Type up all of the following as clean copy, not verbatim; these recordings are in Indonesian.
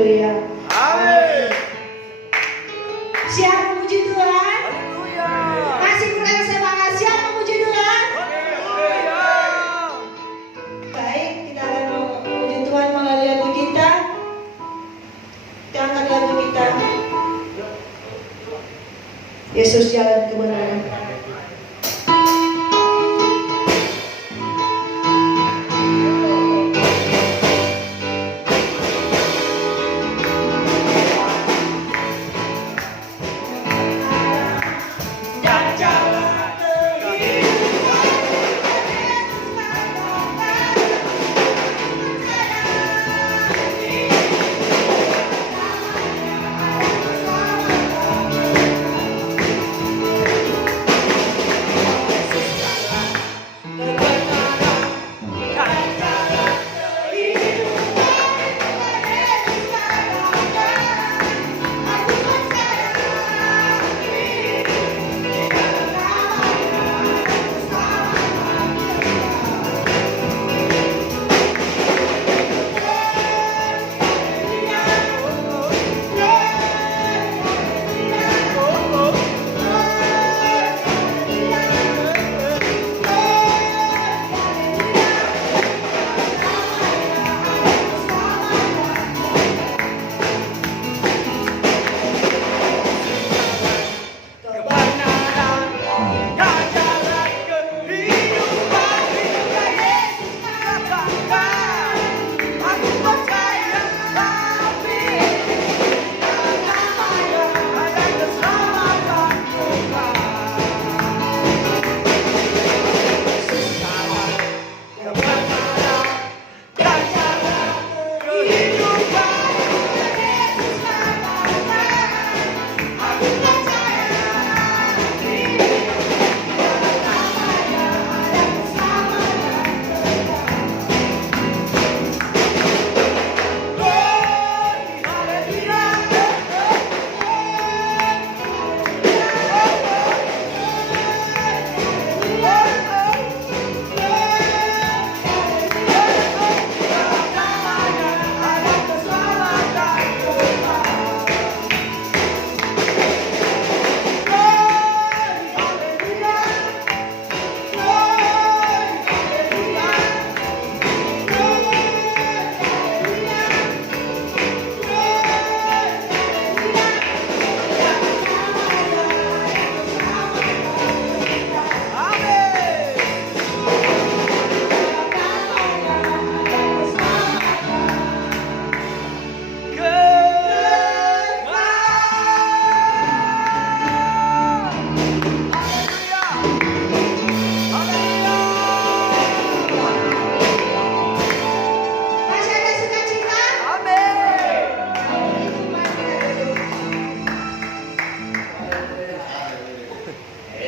Haleluya. Amin. Siap memuji Tuhan? Haleluya. Masih kurang semangat, siap memuji Tuhan? Haleluya. Baik, kita akan memuji Tuhan melalui lagu kita. Kita angkat lagu kita. Yesus jalan kebenaran.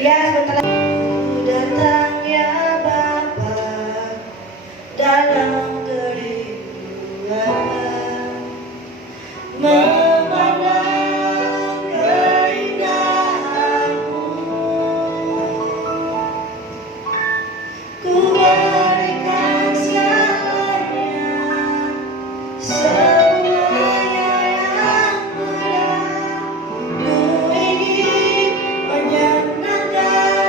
Ya, sebentar lagi. Datang ya Bapa dalam kerinduan, memandang keindahan-Mu. Ku berikan segalanya, semuanya yang ada. Ku ingin menyenangkan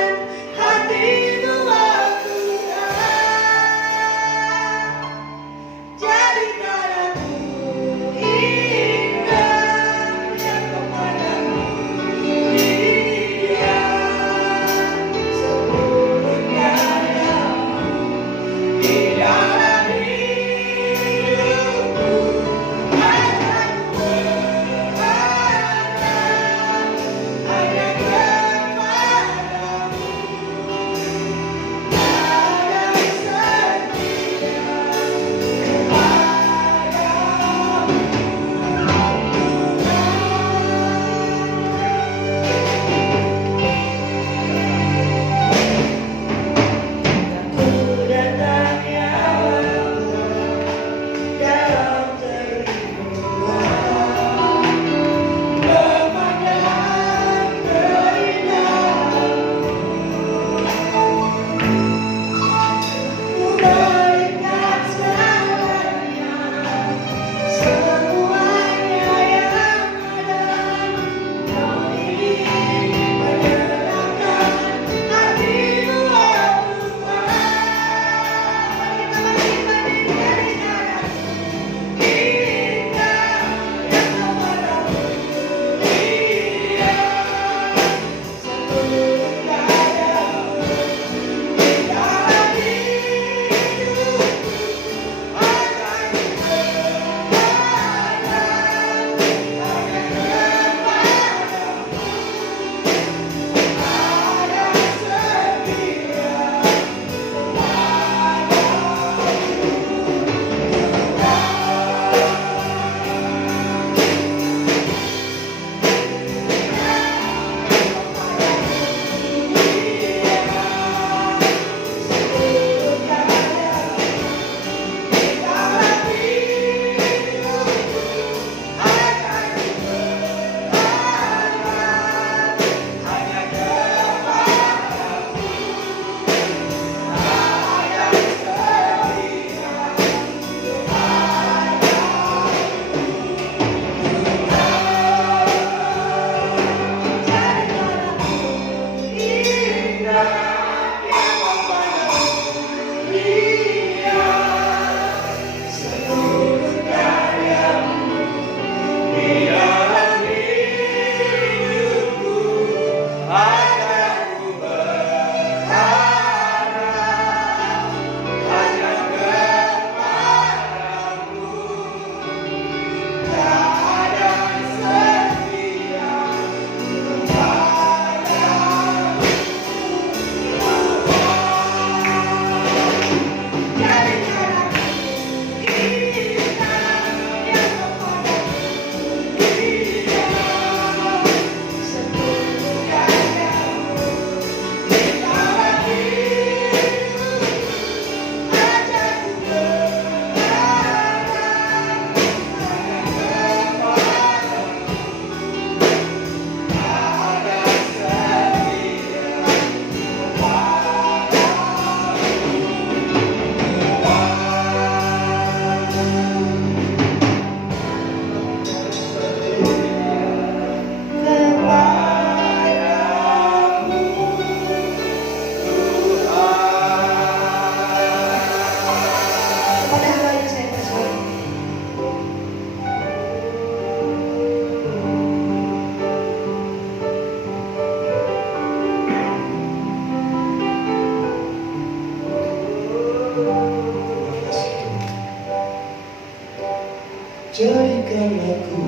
Jadikan aku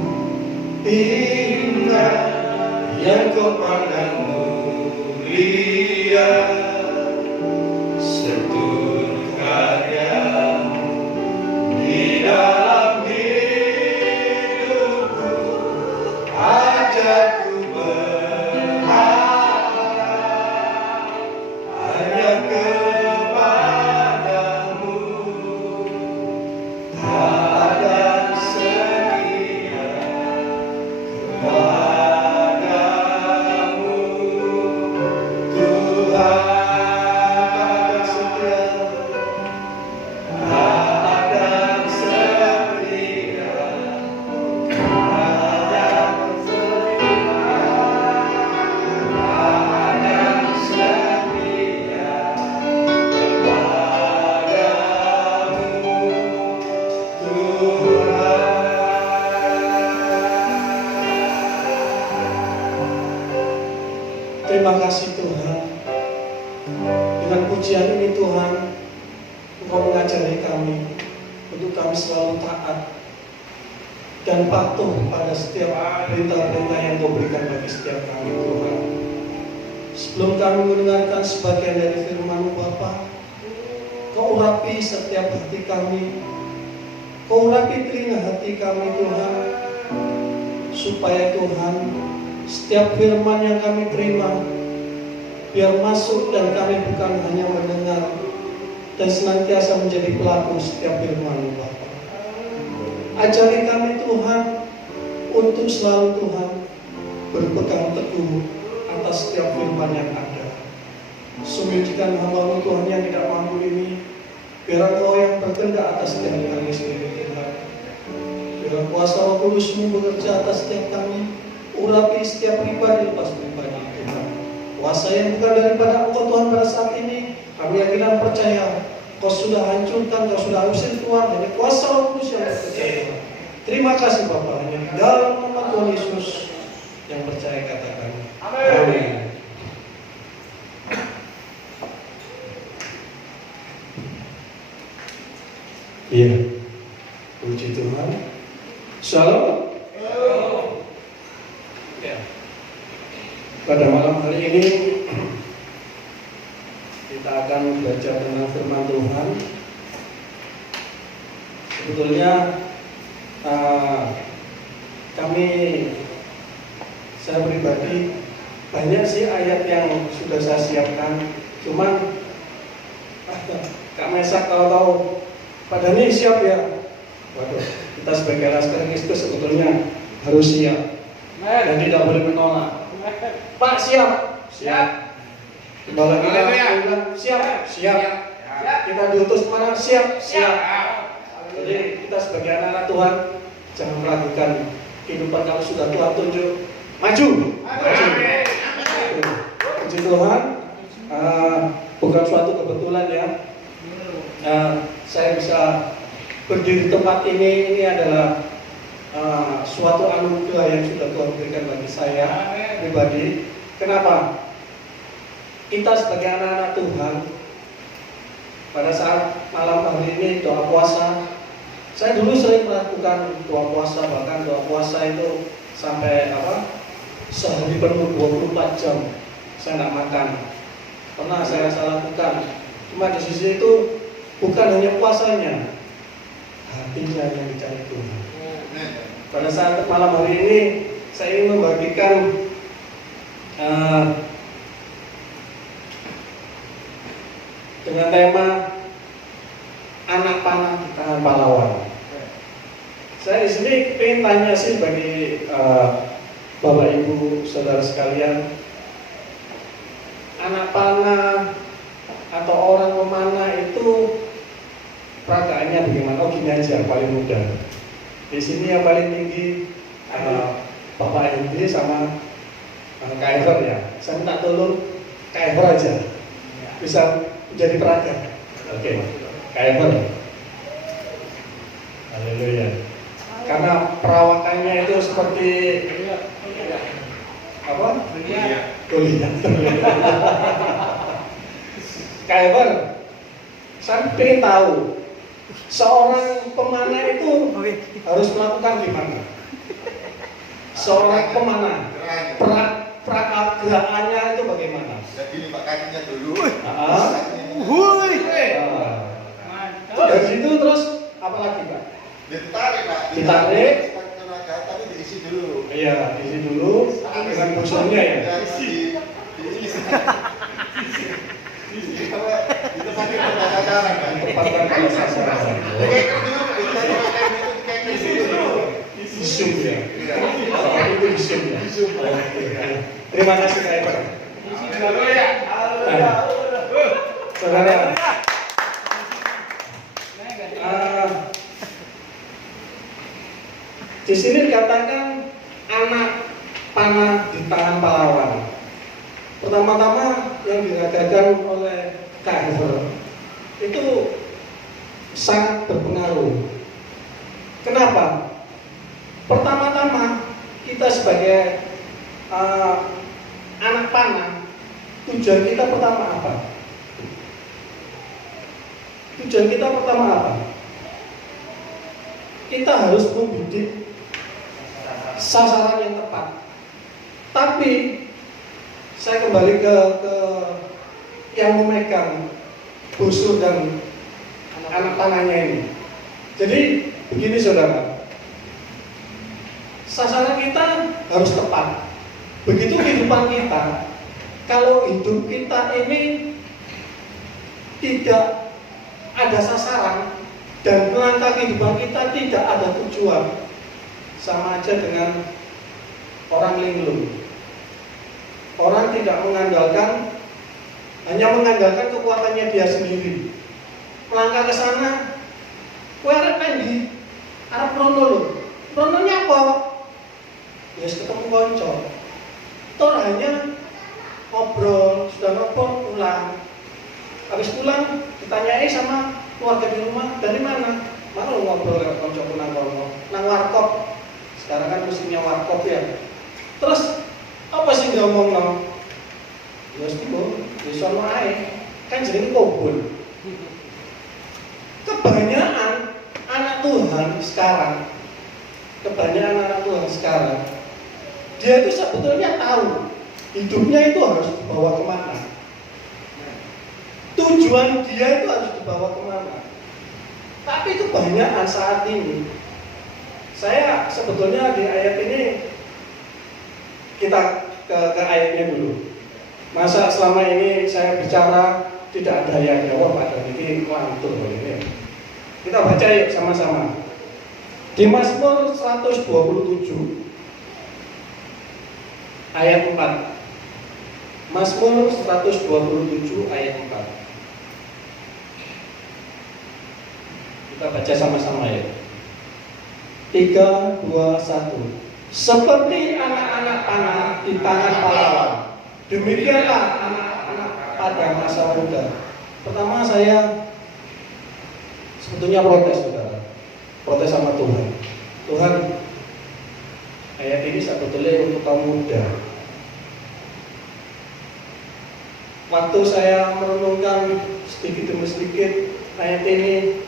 indah yang kau pandang mulia, seluruh karya di dalam hidupku, ajakku berharap hanya kepadamu. Tak ada setia kepadamu, Tuhan. Tak ada setia, tak ada setia Terima kasih Tuhan. Dengan pujian ini Tuhan, Engkau mengajari kami untuk kami selalu taat dan patuh pada setiap perintah-perintah yang Kau berikan bagi setiap kami Tuhan. Sebelum kami mendengarkan sebagian dari firman-Mu Bapa, Kau urapi setiap hati kami, Kau urapi telinga hati kami Tuhan, supaya Tuhan setiap firman yang kami terima biar masuk dan kami bukan hanya mendengar dan senantiasa menjadi pelaku setiap firman-Mu Bapa. Ajari kami Tuhan untuk selalu Tuhan berpegang teguh atas setiap firman yang ada. Sumberkan hamba-Mu Tuhan yang tidak mampu ini, biar Engkau yang berkehendak atas setiap kami sendiri Tuhan. Biar kuasa Roh Kudus-Mu bekerja atas setiap kami. Urapi setiap pribadi lepas pribadi Tuhan. Kuasa yang bukan daripada Engkau Tuhan pada saat ini, kami yakin dan percaya Kau sudah hancurkan, Kau sudah usir keluar dari kuasa Roh Kudus yang bekerja. Terima kasih Bapa, hanya di dalam nama Tuhan Yesus yang percaya katakan amin. Iya, puji Tuhan. Shalom. Pada malam hari ini kita akan belajar tentang firman Tuhan. Sebetulnya saya pribadi banyak sih ayat yang sudah saya siapkan. Cuman Kak Mesak kalau tahu pada ini siap ya. Waduh, kita sebagai laskar Kristus sebetulnya harus siap dan tidak boleh menolak. Pak siap, siap. Kembali kita bilang siap, siap. Kita diutus mana? Siap, siap. Jadi kita sebagai anak-anak Tuhan jangan meragukan kehidupan kalau sudah Tuhan tunjuk, maju. Puji Tuhan. Bukan suatu kebetulan ya. Saya bisa berdiri di tempat ini adalah suatu anugerah yang sudah Tuhan berikan bagi saya pribadi. Kenapa? Kita sebagai anak-anak Tuhan pada saat malam hari ini doa puasa, saya dulu sering melakukan doa puasa, bahkan doa puasa itu sampai sehari penuh 24 jam saya tidak makan. Pernah saya lakukan. Cuma di sisi itu bukan hanya puasanya, hatinya yang dicari Tuhan. Pada saat malam hari ini saya ingin membagikan dengan tema anak panah di tangan pahlawan. Saya di sini ingin tanya sih bagi Bapak Ibu saudara sekalian, anak panah atau orang memanah itu peragaannya bagaimana? Oh gini aja, paling mudah. Di sini yang paling tinggi Bapak Hendy sama Kak Ever ya. Saya minta tolong Kak Ever aja bisa menjadi peraga. Oke, Kak Ever. Haleluya. Karena perawakannya itu seperti apa? Kuliah. Kak Ever, saya ingin tahu Seorang pemanah itu harus melakukan gimana? Seorang pemanah gerakannya itu bagaimana? Jadi lipat kakinya dulu. Dari situ terus apa lagi, Pak? Ditarik, Pak. Ditarik. Tenaga, tapi diisi dulu. Iya, isi dulu dengan bosannya ya. Diisi. Ditempatkan pada sasaran, kan? Tempatkan pada sasaran. Isum ya. Itu isum ya. Terima kasih Kak Evan. Saudara, di sini dikatakan anak panah di tangan pahlawan. Pertama-tama yang diragakan oleh Kak Evan itu sangat berpengaruh. Kenapa? Pertama-tama kita sebagai anak panah, tujuan kita pertama apa? Tujuan kita pertama apa? Kita harus membidik sasaran yang tepat. Tapi saya kembali ke yang memegang busur dan anak panahnya ini. Jadi begini saudara, sasaran kita harus tepat. Begitu kehidupan kita, kalau hidup kita ini tidak ada sasaran dan melangkah kehidupan kita tidak ada tujuan, sama aja dengan orang linglung. Orang tidak hanya mengandalkan kekuatannya dia sendiri. Melangkah ke sana, kowe arep endi? Arep rono lho. Rononya apa? Ya ketemu kanca. Toh hanya ngobrol, sudah ngobrol pulang. Habis pulang ditanyai sama keluarga di rumah, dari mana? Mana lo ngobrol dengan kanca pulang kono? Nang warkop. Sekarang kan mestinya warkop ya. Terus apa sih ngomong? Ya iku, wis ono ae. Kan jenenge kobul. Kebanyakan anak Tuhan sekarang, dia itu sebetulnya tahu hidupnya itu harus dibawa kemana, tujuan dia itu harus dibawa kemana. Tapi kebanyakan saat ini, saya sebetulnya di ayat ini kita ke ayatnya dulu. Masa selama ini saya bicara tidak ada yang jawab, ada ini lantur ini. Kita baca yuk sama-sama. Di Mazmur 127 ayat 4. Mazmur 127 ayat 4. Kita baca sama-sama ya. 3, 2, 1. Seperti anak-anak panah di tangan pahlawan, demikianlah anak-anak pada masa muda. Pertama saya sebetulnya protes saudara, protes sama Tuhan. Tuhan, ayat ini sebetulnya untuk kaum muda. Waktu saya merenungkan sedikit demi sedikit ayat ini,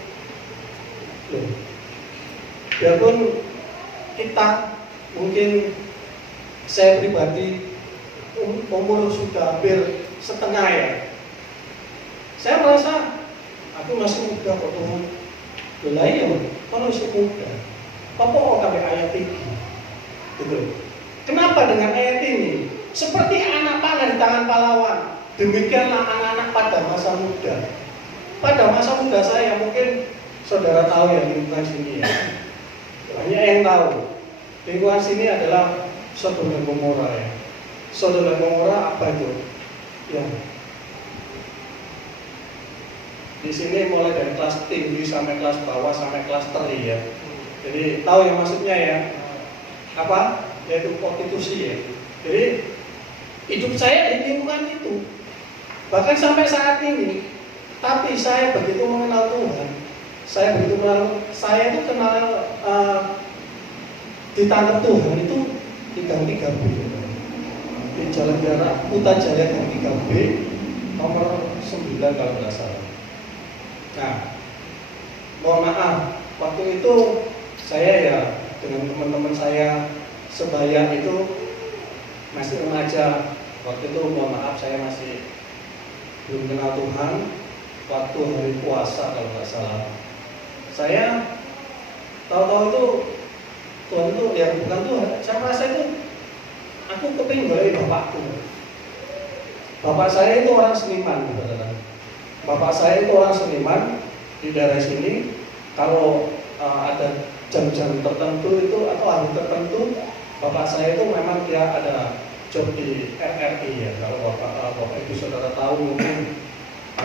biarpun kita mungkin saya pribadi umur sudah hampir setengah ya, saya merasa aku masih muda kok Tuhan. Lah iya, kalau masih muda, apa kok sampai ayat ini? Gitu. Kenapa dengan ayat ini? Seperti anak panah di tangan pahlawan, demikianlah anak-anak pada masa muda. Pada masa muda saya, mungkin saudara tahu ya lingkungan sini ya. Banyak yang tahu. Lingkungan sini adalah Sodom dan Gomora ya. Sodom dan Gomora apa itu? Ya. Di sini mulai dari kelas tinggi sampai kelas bawah sampai kelas teri ya. Jadi tahu yang maksudnya ya? Apa? Yaitu prostitusi ya. Jadi hidup saya di lingkungan itu. Bahkan sampai saat ini. Tapi saya begitu mengenal Tuhan. Saya itu kenal ditangkap Tuhan itu di Gang 3B di Jalan Jarak Putrajaya Gang 3B nomor 9 kalau nggak salah. Nah, mohon maaf, waktu itu saya ya dengan teman-teman saya sebaya itu masih remaja. Waktu itu mohon maaf saya masih belum kenal Tuhan. Waktu hari puasa kalau nggak salah, saya tahu-tahu itu Tuhan itu ya bukan Tuhan. Saya merasa itu aku kepingin dari bapakku. Bapak saya itu orang seniman, saudara. Bapak saya itu orang seniman di daerah sini. Kalau ada jam-jam tertentu itu atau hari tertentu, bapak saya itu memang dia ada job di RRI ya. Kalau bapak ibu saudara tahu mungkin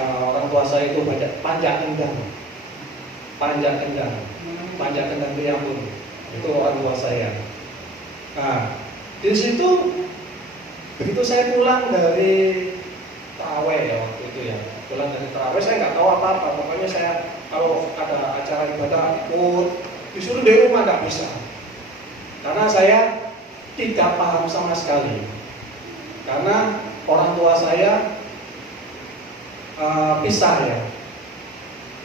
orang tua saya itu banyak panjat endang Priambon. Itu orang tua saya. Nah, di situ begitu saya pulang dari taraweh ya waktu itu ya. Pulang dari taraweh saya nggak tahu apa-apa. Pokoknya saya kalau ada acara ibadah ikut, disuruh di rumah nggak bisa. Karena saya tidak paham sama sekali. Karena orang tua saya pisah ya.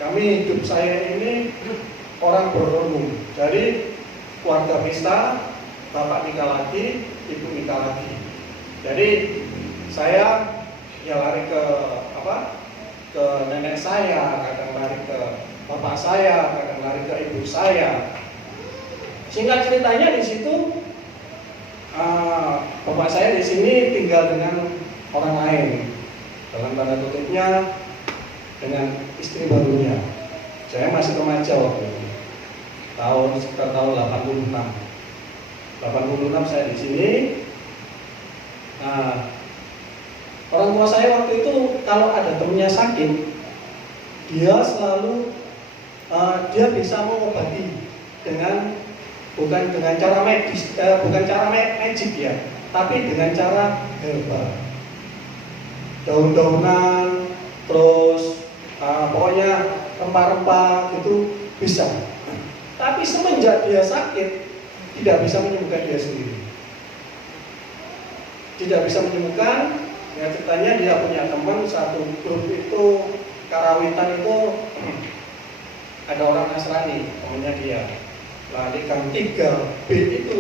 Kami hidup saya ini orang berumum. Jadi keluarga pisah, bapak nikah lagi, ibu nikah lagi. Jadi saya ya lari ke ke nenek saya, kadang lari ke bapak saya, kadang lari ke ibu saya. Singkat ceritanya di situ bapak saya di sini tinggal dengan orang lain, dalam tanda kutipnya dengan istri barunya. Saya masih remaja waktu itu, sekitar tahun 86 saya di sini. Nah, orang tua saya waktu itu kalau ada temennya sakit, dia selalu dia bisa mengobati bukan dengan cara medis, bukan cara magic ya, tapi dengan cara herbal, daun-daunan, terus pokoknya rempah-rempah itu bisa. Tapi semenjak dia sakit, tidak bisa menyembuhkan dia sendiri. Tidak bisa menyembuhkan. Ya ceritanya dia punya teman satu grup itu Karawitan itu ada orang Nasrani temannya dia. Nah di gang 3B itu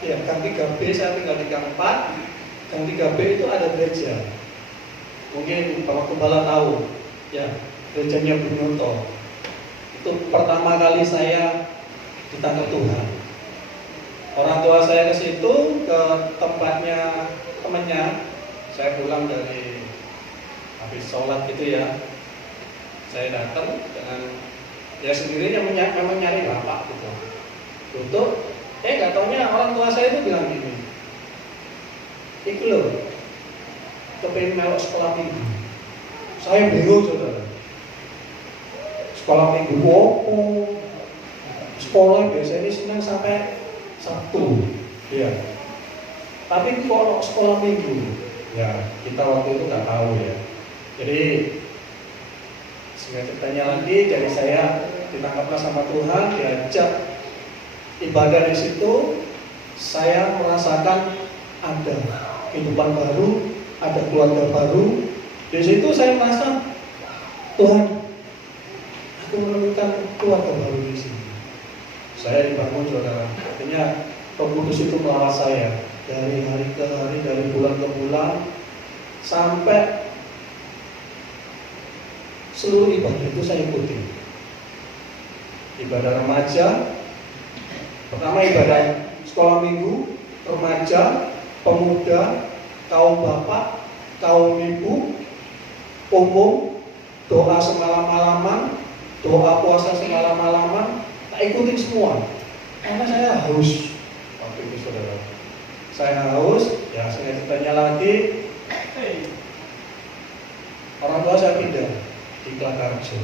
ya gang 3B saya tinggal di gang 4. Gang 3B itu ada gereja. Mungkin Bapak Gembala tahu ya, gerejanya Bung Noto. Itu pertama kali saya ditangkap Tuhan. Orang tua saya ke situ, ke tempatnya temannya. Saya pulang dari habis sholat gitu ya. Saya datang dengan ya sendirinya memang nyari bapak gitu. Tutup, gak taunya orang tua saya itu bilang gini, "Iku loh, kepengen melok sekolah minggu." Saya bingung saudara. Sekolah minggu opo? Sekolah biasanya Senin sampai Sabtu, ya. Tapi kalau sekolah minggu, ya kita waktu itu nggak tahu ya. Jadi singkat ceritanya lagi, jadi saya ditangkaplah sama Tuhan, diajak ibadah di situ. Saya merasakan ada kehidupan baru, ada keluarga baru. Di situ saya merasa Tuhan, aku menemukan keluarga baru di sini. Saya dibangun saudara. Artinya Roh Kudus itu melawat saya dari hari ke hari, dari bulan ke bulan, sampai seluruh ibadah itu saya ikuti. Ibadah remaja, pertama ibadah sekolah minggu, remaja, pemuda, kaum bapak, kaum ibu, umum, doa semalam-malaman, doa puasa semalam-malaman, tak ikutin semua. Karena saya haus waktu itu saudara. Saya haus, ya saya tanya lagi. Orang tua saya pindah di Klakarjo,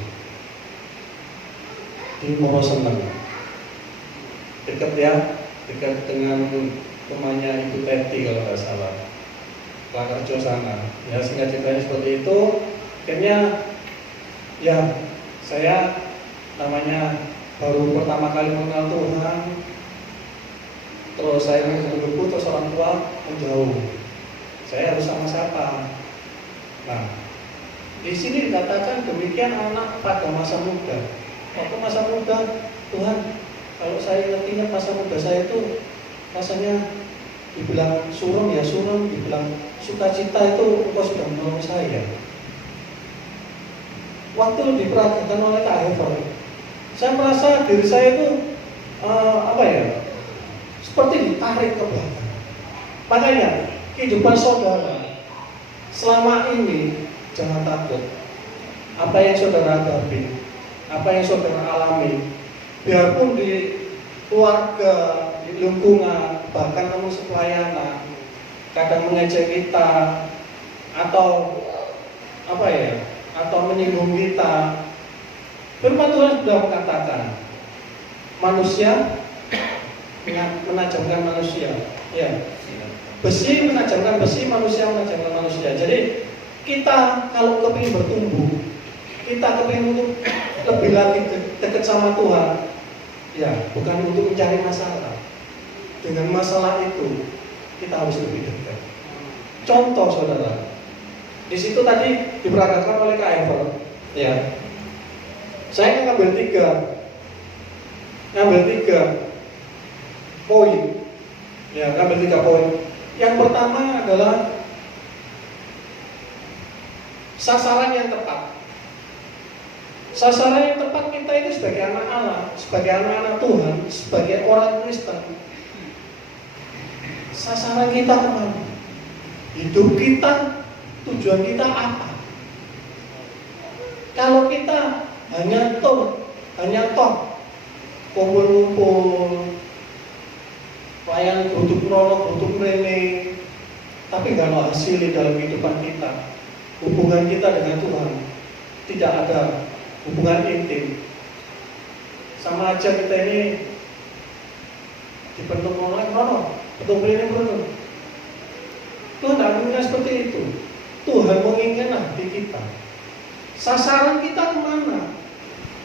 di Moroseneng, dekat ya, dekat dengan rumahnya Ibu Teti kalau nggak salah, Klakarjo sana. Ya singkat ceritanya seperti itu. Akhirnya ya saya namanya baru pertama kali mengenal Tuhan, terus saya menunggu, terus orang tua menjauh. Saya harus sama siapa? Nah, di sini dikatakan demikian anak pada masa muda. Waktu masa muda, Tuhan, kalau saya ingat masa muda saya itu rasanya dibilang suram ya suram, dibilang sukacita itu Engkau sudah menolong saya. Waktu diperagakan oleh Kak Hever, saya merasa diri saya itu seperti ditarik ke belakang. Makanya kehidupan saudara selama ini jangan takut. Apa yang saudara hadapi, apa yang saudara alami, biarpun di keluarga, di lingkungan, bahkan teman sepelayanan kadang mengejek kita atau atau menyinggung kita. Firman Tuhan sudah mengatakan manusia menajamkan manusia, ya. Besi menajamkan besi, manusia menajamkan manusia. Jadi kita kalau kepingin bertumbuh, kita kepingin untuk lebih lagi dekat sama Tuhan, ya, bukan untuk mencari masalah. Dengan masalah itu kita harus lebih dekat. Contoh saudara, di situ tadi diperagakan oleh Kak Ever, ya. Saya ngambil tiga poin, ya, ngambil 3 poin. Yang pertama adalah sasaran yang tepat. Sasaran yang tepat kita itu sebagai anak Allah, sebagai anak-anak Tuhan, sebagai orang Kristen. Sasaran kita kemana? Hidup kita, tujuan kita apa? Kalau kita hanya toh kumpul-kumpul, pelayan produk nolok, produk rene, tapi nggak ada hasil dalam kehidupan kita. Hubungan kita dengan Tuhan tidak ada hubungan intim. Sama aja kita ini dibentuk nolok, bentuk rene bentuk. Tuhan tidak menginginkan seperti itu. Tuhan menginginkan hati kita. Sasaran kita kemana?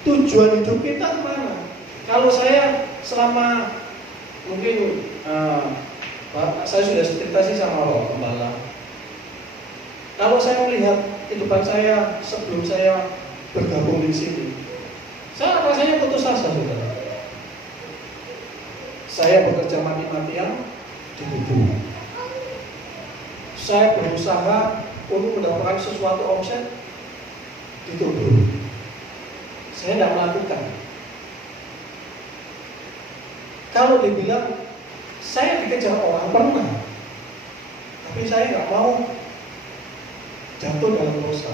Tujuan hidup kita kemana? Kalau saya selama mungkin saya sudah cerita sih sama Pak Gembala. Kalau saya melihat kehidupan saya sebelum saya bergabung di sini, saya rasanya putus asa, saudara. Saya bekerja mati-matian dituduh. Saya berusaha untuk mendapatkan sesuatu omset dituduh. Saya tidak melakukan. Kalau dibilang saya dikejar orang pernah, tapi saya nggak mau jatuh dalam dosa.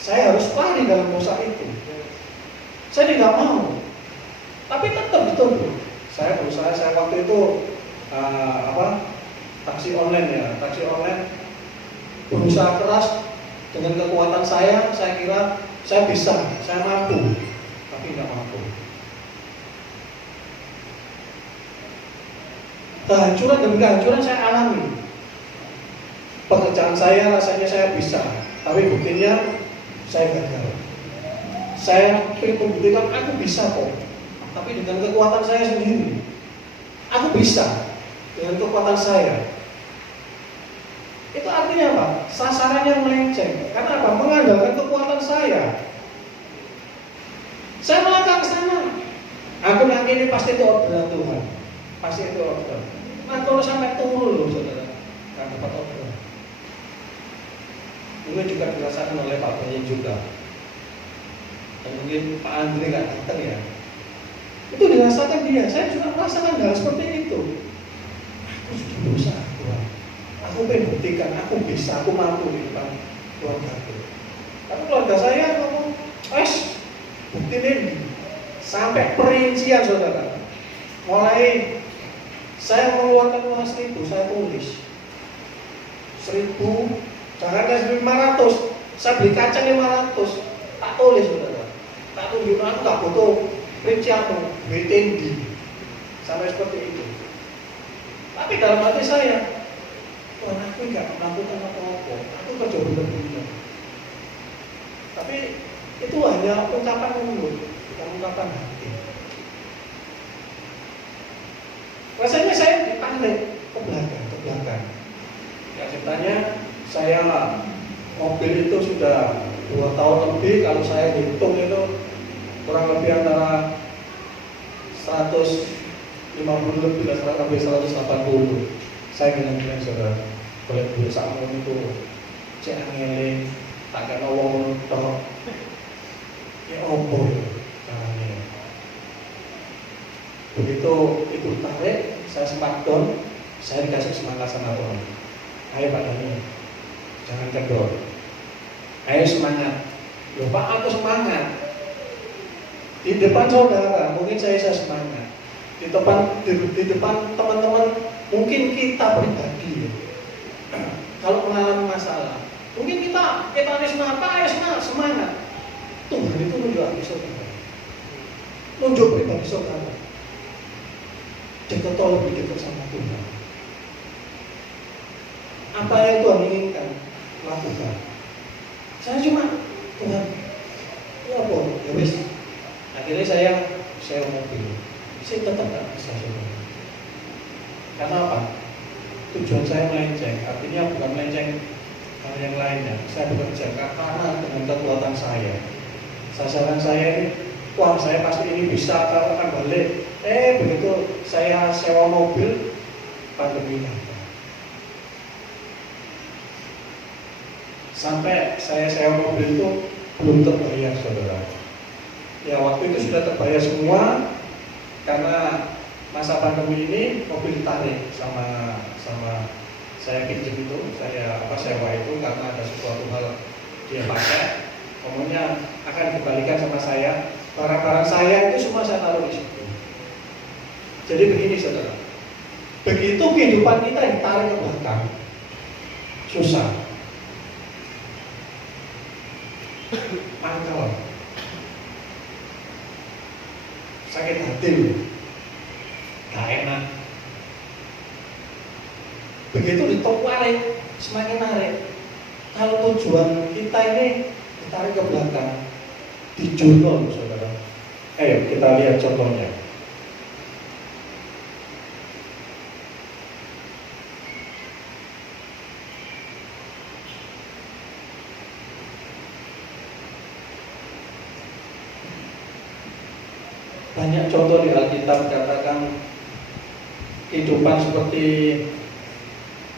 Saya harus lari dalam dosa itu. Saya tidak mau, tapi tetap dituduh. Saya berusaha. Saya waktu itu taksi online berusaha keras dengan kekuatan saya kira saya bisa, saya mampu, tapi nggak mampu. Kehancuran demi kehancuran saya alami. Pekerjaan saya rasanya saya bisa, tapi buktinya saya gagal. Saya ingin membuktikan aku bisa kok, tapi dengan kekuatan saya sendiri. Aku bisa dengan kekuatan saya. Itu artinya apa? Sasarannya melenceng. Karena apa? Mengandalkan kekuatan saya. Saya melangkah ke sana. Aku yakin ini pasti itu orderan Tuhan. Pasti itu orderan. Nah kalau sampai turun loh saudara, nggak dapat orderan. Mungkin juga dirasakan oleh Pak Bayi juga. Dan mungkin Pak Andre nggak datang ya. Itu dirasakan dia. Saya juga merasakan hal seperti itu. Aku sudah berusaha Tuhan. Aku pengen buktikan, aku bisa, aku mampu di depan keluarga aku. Tapi keluarga saya ngomong, buktiin sampai perincian saudara. Mulai saya mengeluarkan uang 1.000, saya tulis 1.000, jangan 1.500, saya beli kacang 500, tak tulis saudara. Tak tunjukkan, aku tak butuh perincianmu, BTD, sampai seperti itu. Tapi dalam hati saya, Tuhan aku nggak melakukan apa-apa, aku kerja benar-benar. Tapi itu hanya ungkapan mulut, bukan ungkapan hati. Rasanya saya ditarik ke belakang. Ya ceritanya saya mobil itu sudah 2 tahun lebih, kalau saya hitung itu kurang lebih antara 150 lebih lah, sampai 180. Saya bilang saudara, boleh dulu sama itu cek angele, tak kena wong tok. Ya opo caranya. Begitu itu tarik, saya sempat down, saya dikasih semangat sama Tuhan. Ayo Pak Dani, jangan kendor. Ayo semangat. Loh Pak, aku semangat. Di depan saudara, mungkin saya semangat. Di depan teman-teman, mungkin kita pribadi, kalau mengalami masalah, mungkin kita harus semangat, Pak, ayo semangat. Tuhan itu nunjuk hati saudara, nunjuk pribadi saudara, dekat lebih dekat sama Tuhan. Apa yang Tuhan inginkan, lakukan. Saya cuma Tuhan, ya apa, ya wis. Akhirnya saya sewa mobil, saya tetap tak bisa saudara. Karena apa? Tujuan saya melenceng, artinya bukan melenceng hal yang lainnya. Saya bekerja karena dengan kekuatan saya. Sasaran saya ini, wah saya pasti ini bisa akan balik. Begitu saya sewa mobil, pandemi datang. Sampai saya sewa mobil itu belum terbayar saudara. Ya waktu itu sudah terbayar semua, karena masa pandemi ini mobil ditarik sama saya pinjam itu, saya sewa itu karena ada sesuatu hal dia pakai. Umumnya akan dikembalikan sama saya. Barang-barang saya itu semua saya taruh di situ. Jadi begini saudara, begitu kehidupan kita ditarik ke belakang, susah, mangkal, sakit hati, gak enak. Begitu ditarik, semakin narik. Kalau tujuan kita ini ditarik ke belakang, dijurnal saudara. Ayo kita lihat contohnya. Banyak contoh di Alkitab katakan kehidupan seperti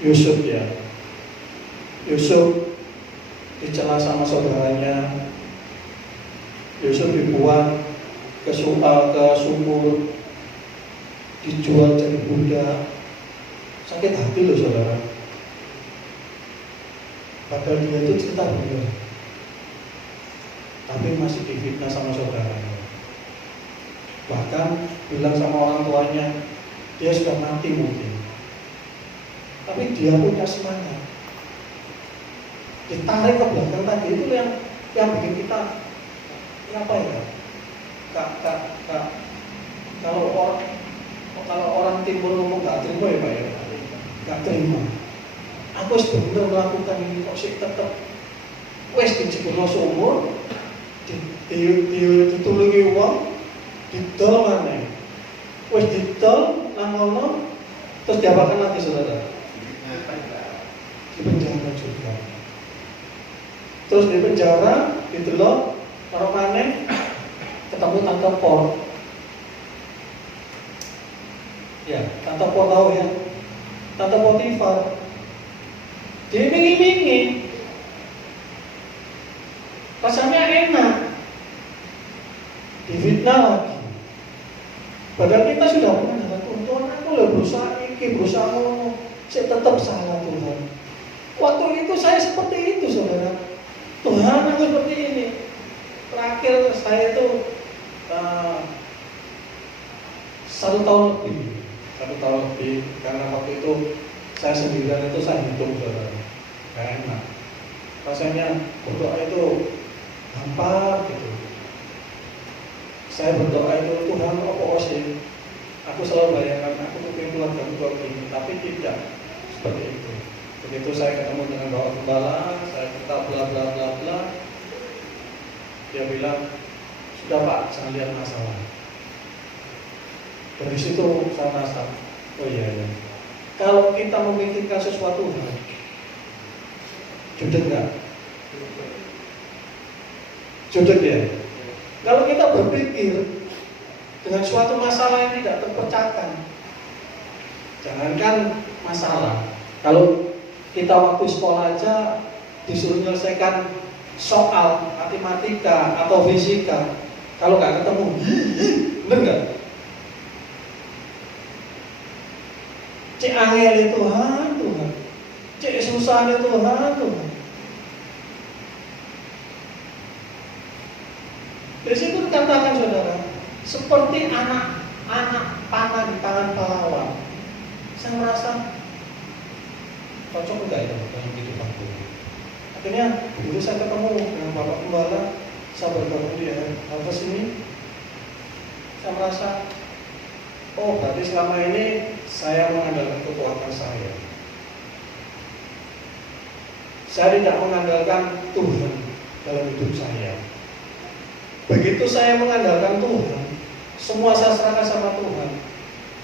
Yusuf ya. Yusuf dicela sama saudaranya. Yusuf dibuang ke sumur, dijual jadi budak. Sakit hati loh saudara. Padahal dia itu cerita benar, tapi masih difitnah sama saudaranya. Bahkan bilang sama orang tuanya, dia sudah mati mungkin, tapi dia punya semangat. Ditarik ke belakang tadi itu yang bikin kita apa ya? Kalau orang timur ngomong gak terima ya Pak ya, gak terima. Aku sebenarnya melakukan ini kok sih tetap wes dijebol sumur, ditulungi uang, didol mana? Wes didol nang terus diapakan lagi saudara? Di penjara juga. Terus di penjara didelok karo maneh ketemu Tante Por. Ya, Tante Por tahu ya. Tante Potifar. Dia mingi-mingi. Rasanya enak. Difitnah lagi. Padahal kita sudah pernah Tuhan, aku udah berusaha ngomong, saya tetap salah Tuhan. Waktu itu saya seperti itu saudara. Tuhan aku seperti ini. Terakhir saya itu 1 tahun lebih, karena waktu itu saya sendirian itu saya hitung saudara. Gak enak. Rasanya berdoa itu gampang gitu. Saya berdoa itu Tuhan apa sih? Aku selalu bayangkan aku ingin keluarga begini, tapi tidak seperti itu. Begitu saya ketemu dengan Bapak Gembala, saya cerita bla bla bla bla. Dia bilang, sudah Pak, jangan lihat masalah. Dari situ saya merasa, oh iya ya. Kalau kita memikirkan sesuatu hal, judek nggak? Judek ya. Kalau kita berpikir dengan suatu masalah yang tidak terpecahkan, jangankan masalah, kalau kita waktu sekolah aja disuruh menyelesaikan soal matematika atau fisika, kalau nggak ketemu, bener nggak? Cek angel itu Tuhan, cek susah itu Tuhan. Dari situ dikatakan saudara, seperti anak panah di tangan pahlawan. Saya merasa cocok enggak ya dalam kehidupanku. Akhirnya begitu saya ketemu dengan Bapak Gembala, saya bergabung di Harvest ini, saya merasa, oh berarti selama ini saya mengandalkan kekuatan saya. Saya tidak mengandalkan Tuhan dalam hidup saya. Begitu saya mengandalkan Tuhan, semua saya serahkan sama Tuhan.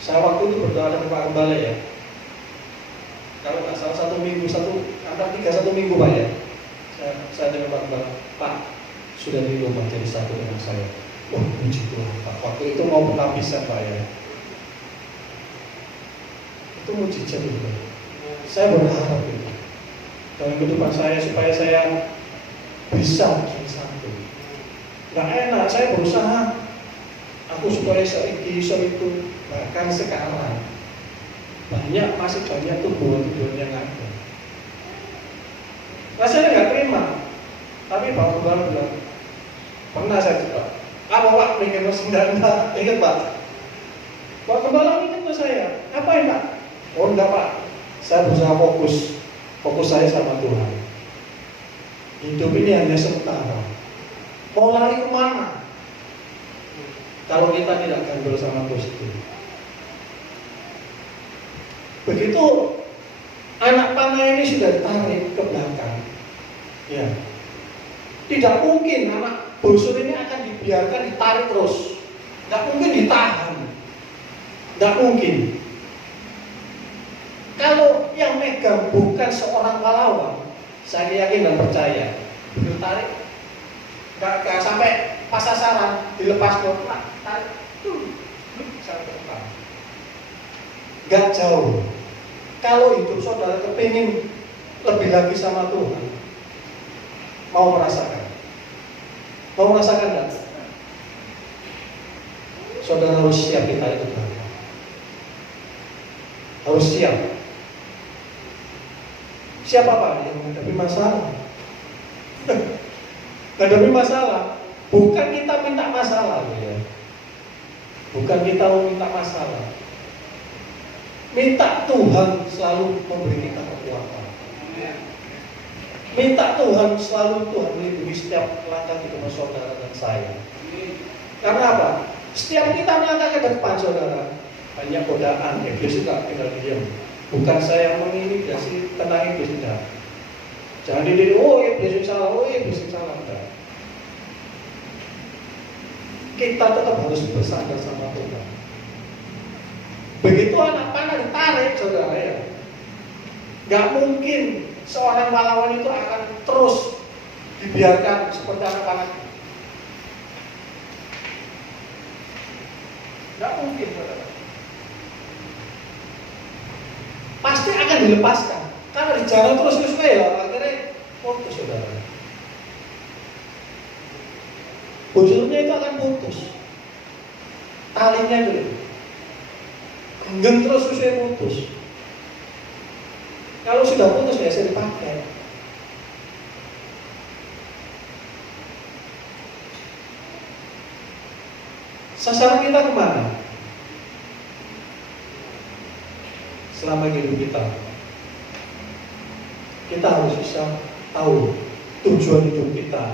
Saya waktu itu berdoa dengan Pak Gembala ya. Kalau nggak salah 1 minggu, antara 3 1 minggu Pak ya. Saya dengan Pak Gembala, Pak sudah dirubah jadi satu dengan saya. Wah puji Tuhan Pak. Waktu itu mau penghabisan Pak ya. Itu mujizat itu. Saya berharap itu dalam kehidupan saya supaya saya bisa jadi satu. Gak enak, saya berusaha aku supaya seiki itu, bahkan sekarang masih banyak tubuhan yang ada. Rasanya nggak terima, tapi Pak Gembala bilang, pernah saya coba, apa Pak pengen mesin dana, ingat Pak? Pak Gembala ingat ke saya, apa ya Pak? Oh enggak Pak, saya berusaha fokus saya sama Tuhan. Hidup ini hanya sementara. Mau lari kemana? Kalau kita tidak gandul sama Gusti. Begitu anak panah ini sudah ditarik ke belakang, ya, tidak mungkin anak busur ini akan dibiarkan ditarik terus. Tidak mungkin ditahan. Tidak mungkin. Kalau yang megang bukan seorang pahlawan, saya yakin dan percaya, ditarik gak sampai pas sasaran dilepas tarik sampai depan. Gak jauh. Kalau hidup saudara kepingin lebih lagi sama Tuhan, mau merasakan enggak? Saudara harus siap ditarik ke belakang. Harus siap. Siapa Pak yang menghadapi masalah? Menghadapi masalah, bukan kita minta masalah, ya. Bukan kita meminta masalah. Minta Tuhan selalu memberi kita kekuatan. Minta Tuhan selalu Tuhan melindungi setiap langkah hidup saudara dan saya. Karena apa? Setiap kita melangkah ke depan saudara, banyak godaan, iblis juga tinggal diam. Bukan saya mengintimidasi tentang iblis, tidak. Jangan dididik, oh iblis yang salah, enggak. Kita tetap harus bersandar sama Tuhan. Begitu anak panah ditarik, saudara ya, gak mungkin seorang pahlawan itu akan terus dibiarkan seperti anak panah. Gak mungkin, saudara. Pasti akan dilepaskan. Karena di jalan terus ya, akhirnya putus, saudara. Busurnya itu akan putus. Talinya itu genggam terus putus. Kalau sudah putus biasa dipakai. Sasaran kita kemana? Selama hidup kita harus bisa tahu tujuan hidup kita,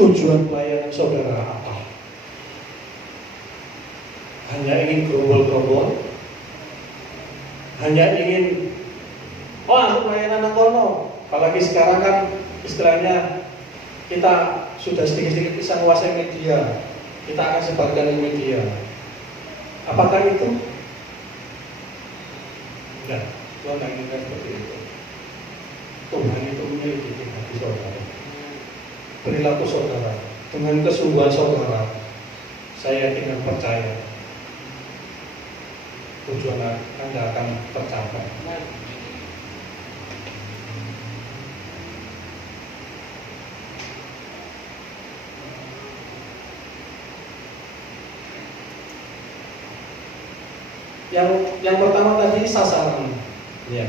tujuan pelayanan saudara apa. Hanya ingin gerombol-gerombol, hanya ingin aku pelayanan kono. Apalagi sekarang kan istilahnya kita sudah sedikit-sedikit bisa menguasai media, kita akan sebarkan di media. Apakah itu? Enggak, Tuhan tidak inginkan seperti itu. Tuhan itu menyelidiki hati saudara, perilaku saudara, Dengan kesungguhan saudara, saya yakin dan percaya tujuan Anda akan tercapai. Yang pertama tadi sasaran, ya.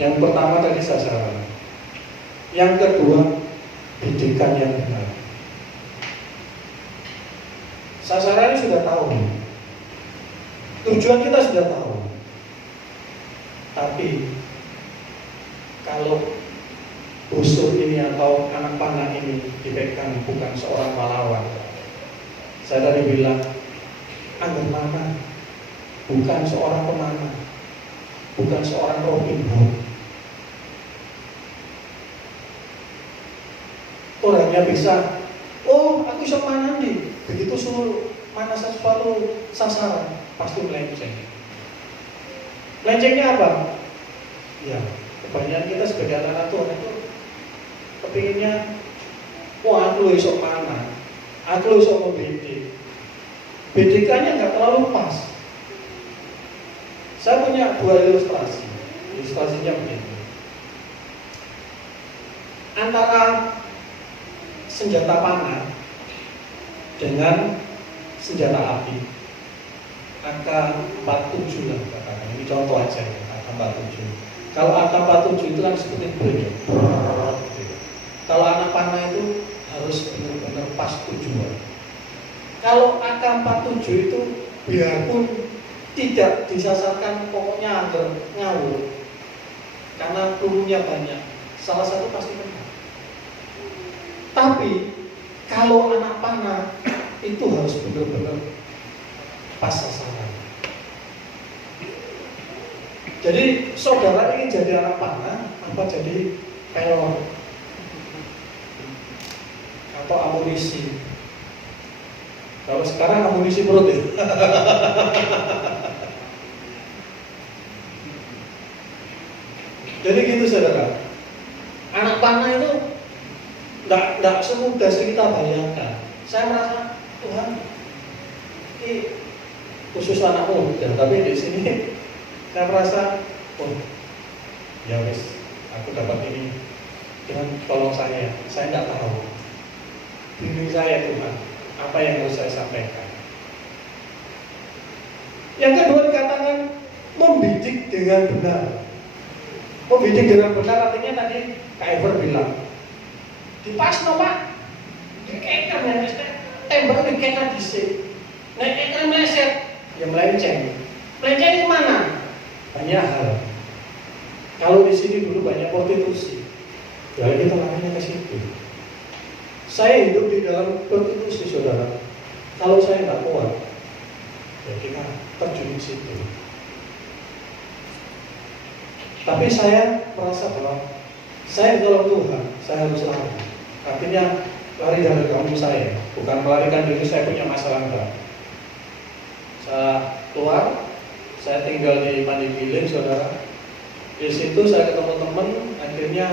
Yang pertama tadi sasaran. Yang kedua, didikan yang benar. Sasarannya sudah tahu, tujuan kita sudah tahu. Tapi kalau busur ini atau anak panah ini dipegang bukan seorang pahlawan, saya tadi bilang, agar mana bukan seorang pemanah, bukan seorang Robin Hood. Orangnya bisa, oh aku bisa manah nih. Begitu suruh mana sesuatu sasaran, pasti melenceng. Melencengnya apa? Ya, kebanyakan kita sebagai anak Tuhan itu kepinginnya, wah aku iso manah, aku iso membidik. Bidikannya nggak terlalu pas. Saya punya dua ilustrasi. Ilustrasinya begini. Antara senjata panah dengan senjata api, AK-47 lah katakan. Ini contoh aja ya, AK-47. Kalau AK-47 itu kan seperti bunyi. Kalau anak panah itu harus benar-benar pas tujuan. Kalau AK-47 itu biarpun tidak disasarkan, pokoknya ngawur karena pelurunya banyak, salah satu pasti kena. Tapi kalau anak panah itu harus benar-benar pas sasaran. Jadi saudara ingin jadi anak panah apa jadi pelor atau amunisi? Kalau sekarang amunisi perut ya. Jadi gitu saudara. Anak panah itu tidak semudah kita bayangkan. Saya merasa Tuhan, ini khusus anak muda, tapi di sini saya merasa, oh, ya wes, aku dapat ini. Tuhan tolong saya tidak tahu. Bimbing saya Tuhan, apa yang harus saya sampaikan. Yang kedua dikatakan membidik dengan benar. Membidik dengan benar artinya tadi Kak Ever bilang, dipasno Pak, dikekan ya, tembak dikekan disik, naikkan meleset, ya melenceng. Melenceng kemana? Banyak hal. Kalau di sini dulu banyak prostitusi, ya kita larinya ke situ. Saya hidup di dalam prostitusi, saudara. Kalau saya nggak kuat, ya kita terjun ke situ. Tapi saya merasa bahwa saya di dalam Tuhan, saya harus lari. Artinya lari dari kamu saya, bukan melarikan diri saya punya masalah enggak. Saya keluar, saya tinggal di Pandigiling, saudara. Di situ saya ketemu teman, akhirnya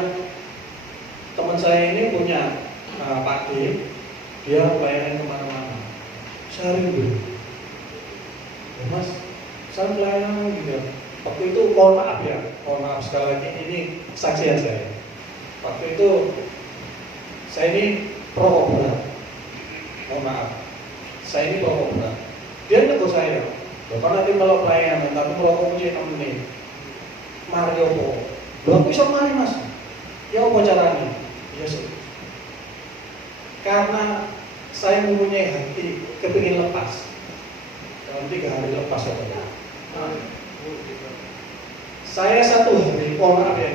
teman saya ini punya Pak D, dia pelayanan kemana-mana. Saya rindu, ya Mas, saya pelayanan gitu. Waktu itu mohon maaf sekali lagi, ini saksian saya. Waktu itu saya ini perokok berat, mohon maaf, saya ini perokok berat. Dia negur saya, kalau nanti kalau pelayanan, tapi merokok punya temen Mario po, aku bisa mari Mas, ya apa caranya? Ya sih. Karena saya mempunyai hati kepingin lepas. Dalam 3 hari lepas saja. Saya satu hari, mohon maaf ya,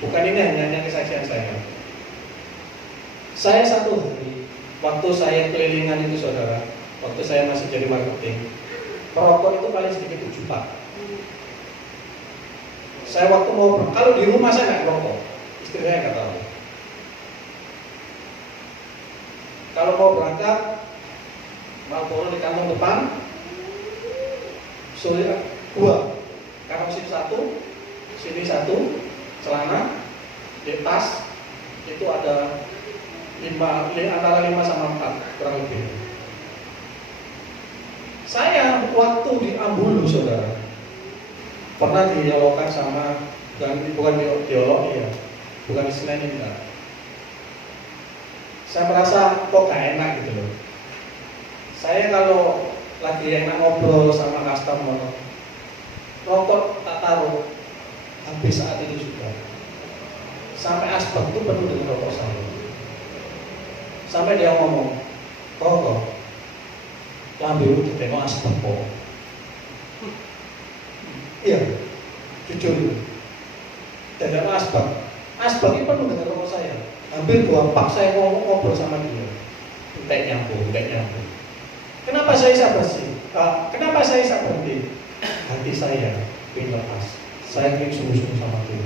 bukan ini hanya kesaksian saya. Saya satu hari, waktu saya kelilingan itu saudara, waktu saya masih jadi marketing, perokok itu paling sedikit 7 pak. Saya waktu mau, kalau di rumah saya nggak merokok, istri saya nggak tahu. Kalau mau berangkat, mau turun di kantong depan, sulit 2. Kantong sini 1, sini 1, celana, di tas itu ada antara 5 sama 4 kurang lebih. Saya waktu di Ambulu, saudara, pernah dialogkan sama, bukan dialog ya, bukan istilahnya enggak. Saya merasa kok gak enak gitu loh. Saya kalau lagi enak ngobrol sama customer, rokok tak taruh habis saat itu juga. Sampai asbak itu penuh dengan rokok saya. Sampai dia ngomong, kok ambil itu tengok asbak kok. Iya, jujur. Tidak asbak itu penuh dengan rokok saya. Hampir 2 pak saya ngobrol sama dia. Entek nyambung. Kenapa saya bersih? Kenapa saya berhenti? Hati saya ingin lepas. Saya ingin sungguh-sungguh sama dia.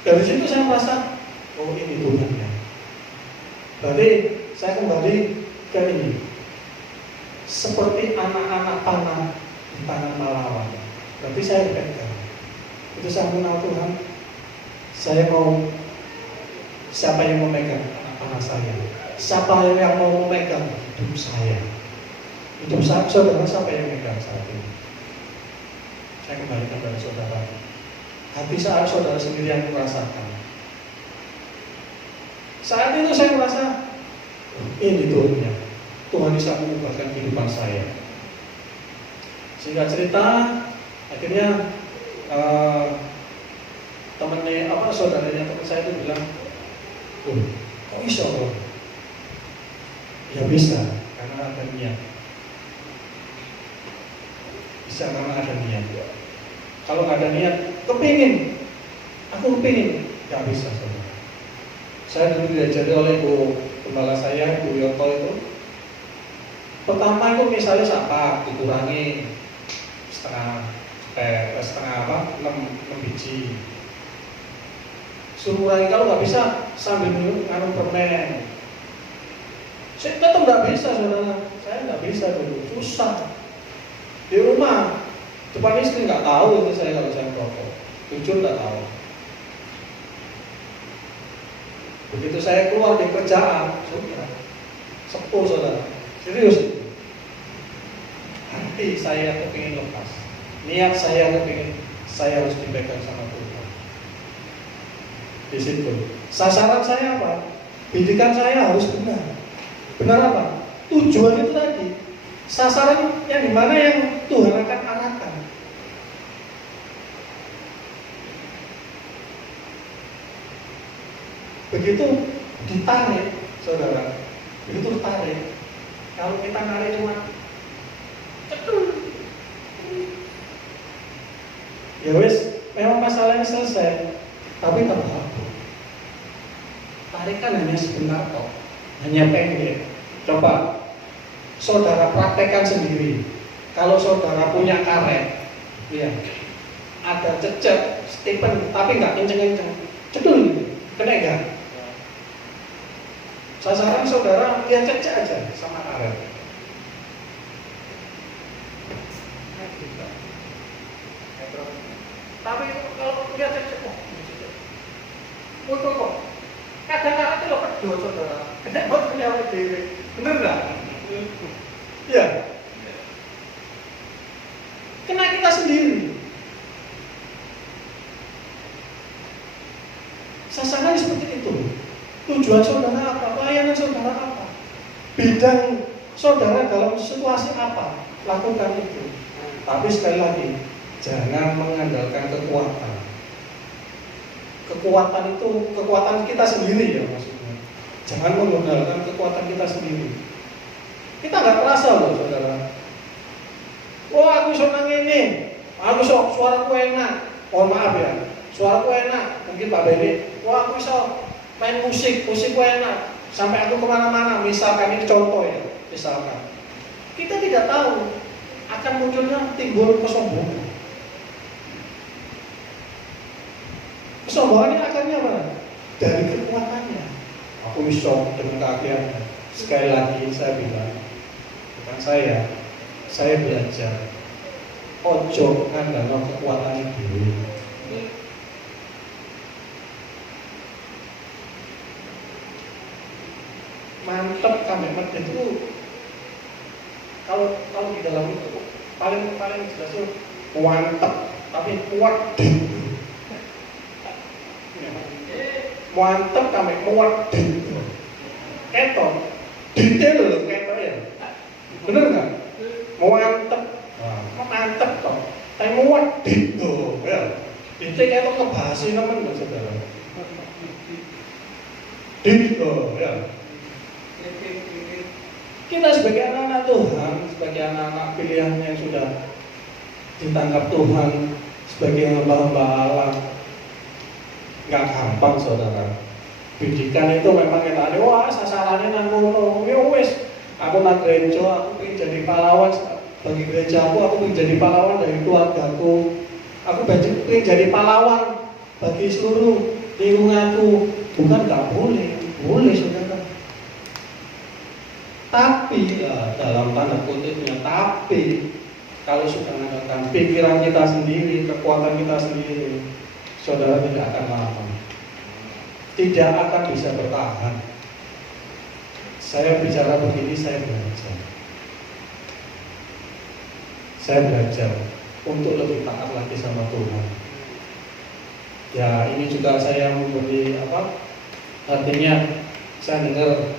Dari situ saya merasa, oh ini Tuhannya. Berarti saya kembali ke ini. Seperti anak-anak panah di tangan pahlawan. Berarti saya pegang. Itu saya mengenal Tuhan. Saya mau, siapa yang memegang anak panah saya? Siapa yang mau memegang hidup saya? Hidup saya, saudara, siapa yang memegang saat ini? Saya kembalikan pada saudara. Hati saat saudara sendiri yang merasakan. Saat itu saya merasa, ini Tuhannya. Tuhan bisa mengubahkan kehidupan saya. Singkat cerita, akhirnya saudaranya teman saya itu bilang, kok bisa loh? Ya bisa, karena ada niat. Bisa karena ada niat. Kalau nggak ada niat, aku kepingin, nggak bisa. Saya dulu diajari oleh ibu gembala saya, Bu Yoto itu. Pertama itu misalnya siapa dikurangi setengah 6 biji. Suruh kurangi, kalau nggak bisa sambil nganu permen. Saya tetap nggak bisa, saudara. Saya nggak bisa dulu, susah. Di rumah, depan istri nggak tahu itu saya kalau saya merokok. Jujur nggak tahu. Begitu saya keluar di kerjaan, sudah sepuh, saudara. Serius. Hati saya kepingin lepas. Niat saya kepingin, saya harus dipegang sama Tuhan. Di situ. Sasaran saya apa? Pendidikan saya harus benar. Benar apa? Tujuan itu tadi. Sasaran yang dimana yang Tuhan akan arahkan. Begitu ditarik, saudara. Begitu ditarik. Kalau kita narik cuma cedul. Ya wes, memang masalahnya selesai. Tapi tetap tarikan hanya sebentar kok, hanya pendek. Coba saudara praktekkan sendiri. Kalau saudara punya karet, ya, ada cecek, Stephen, tapi nggak kenceng-kenceng, cedul, kena nggak? Sasaran saudara lihat cecek aja sama karet. Tapi kalau lihat cecek, kok kadang-kadang itu loh kedua saudara, kena buat punya diri, bener nggak? Ya, kena kita sendiri. Sasaran seperti itu. Tujuan saudara apa? Pelayanan saudara apa? Bidang saudara dalam situasi apa? Lakukan itu. Tapi sekali lagi, jangan mengandalkan kekuatan. Kekuatan itu kekuatan kita sendiri ya maksudnya. Jangan mengandalkan kekuatan kita sendiri. Kita nggak terasa loh saudara. Wah aku senang ini, aku suaraku enak. Mohon maaf ya, suaraku enak. Mungkin Pak Beni, wah aku bisa main musikku enak. Sampai aku kemana-mana. Misalkan ini contoh ya, misalkan. Kita tidak tahu akan munculnya timbul kesombongan. Kesombongan ini akarnya mana? Dari kekuatannya. Aku bisa dengan keahliannya. Sekali lagi saya bilang, bukan saya belajar. Ojo ngandalno kekuatan itu. mantep kami medit itu kalau di dalam itu paling jelas itu mantep tapi kuat mantep kami kuat ketok detail loh ketok ya bener nggak mantep mantep toh tapi muat gitu ya detail ketok ngebahasi temen loh saudara gitu ya kita sebagai anak-anak Tuhan, sebagai anak-anak pilihan yang sudah ditangkap Tuhan sebagai hamba-hamba Allah, nggak gampang saudara. Pendidikan itu memang kita ada, wah sasarannya nang ngono, wis aku nak gereja, aku ingin jadi pahlawan bagi gerejaku, aku ingin jadi pahlawan dari keluargaku, aku ingin jadi pahlawan bagi seluruh lingkunganku. Bukan nggak boleh, boleh saudara. Tapi ya, dalam tanda kutipnya, tapi kalau sudah menggunakan pikiran kita sendiri, kekuatan kita sendiri, saudara tidak akan lama, tidak akan bisa bertahan. Saya bicara begini, saya belajar untuk lebih taat lagi sama Tuhan. Ya ini juga saya memberi artinya saya dengar